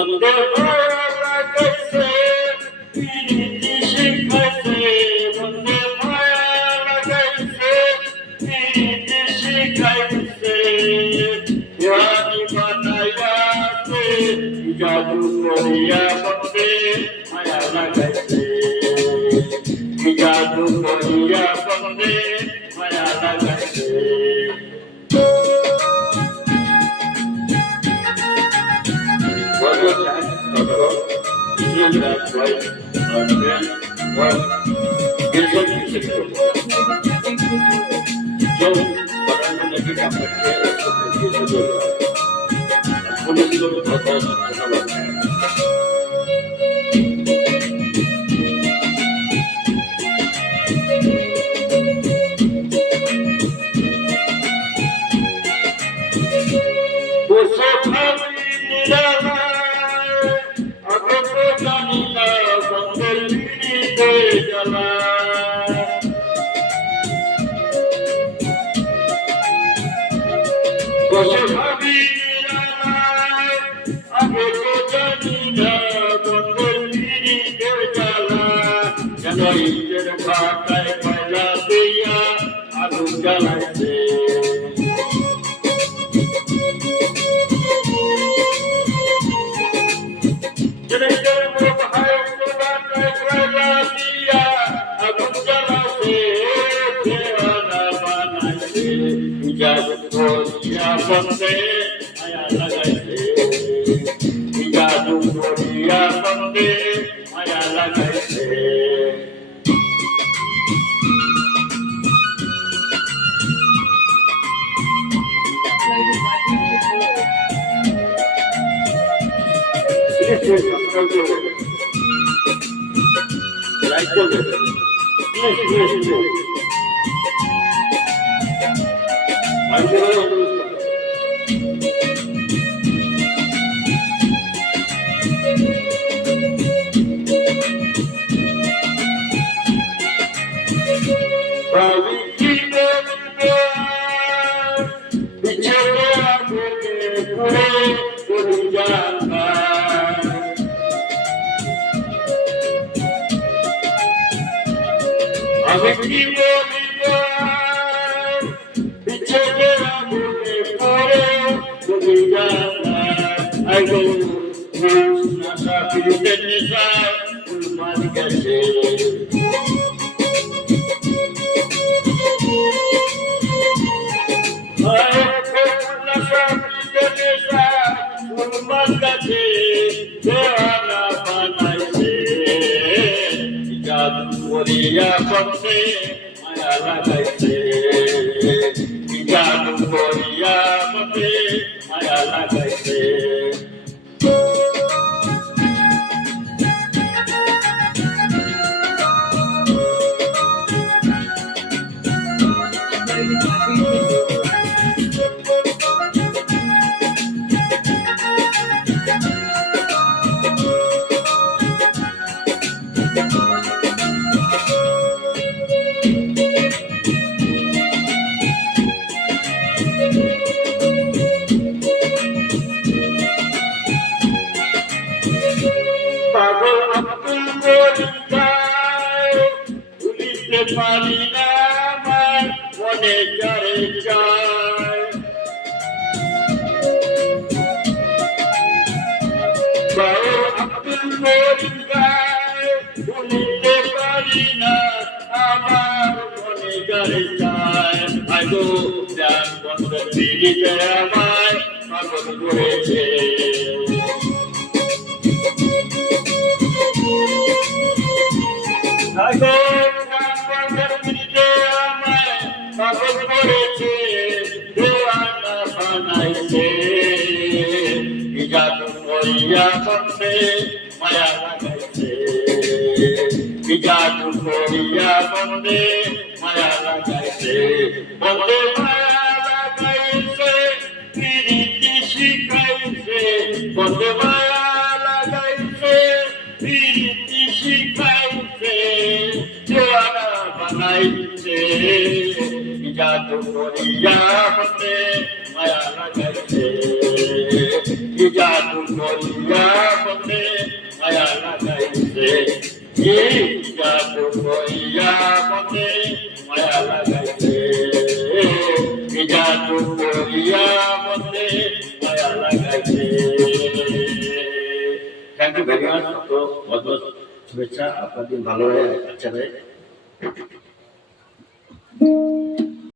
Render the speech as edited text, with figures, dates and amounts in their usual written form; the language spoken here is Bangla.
বন্দে মায়া লাগাইছে প্রীতি শিখাইছে বন্দে মায়া লাগাইছে প্রীতি শিখাইছে রানী বানাইয়াছে জাদু করিয়া বন্দে মায়া লাগাইছে জাদু করিয়া বন্দে মায়া লাগাইছে That's right. Then, well, here's what you should do. So, but I'm going to get up and say that's what you should do. I'm going to go to the house and have a man. Maya জাদু কইয়া মনে মায়া লাগাইছে জাদু কইয়া মনে মায়া লাগাইছে থ্যাংক ইউ ভেরি মাচ তো बहुत बहुत শুভেচ্ছা আপনার দিন ভালো রহে अच्छा रहे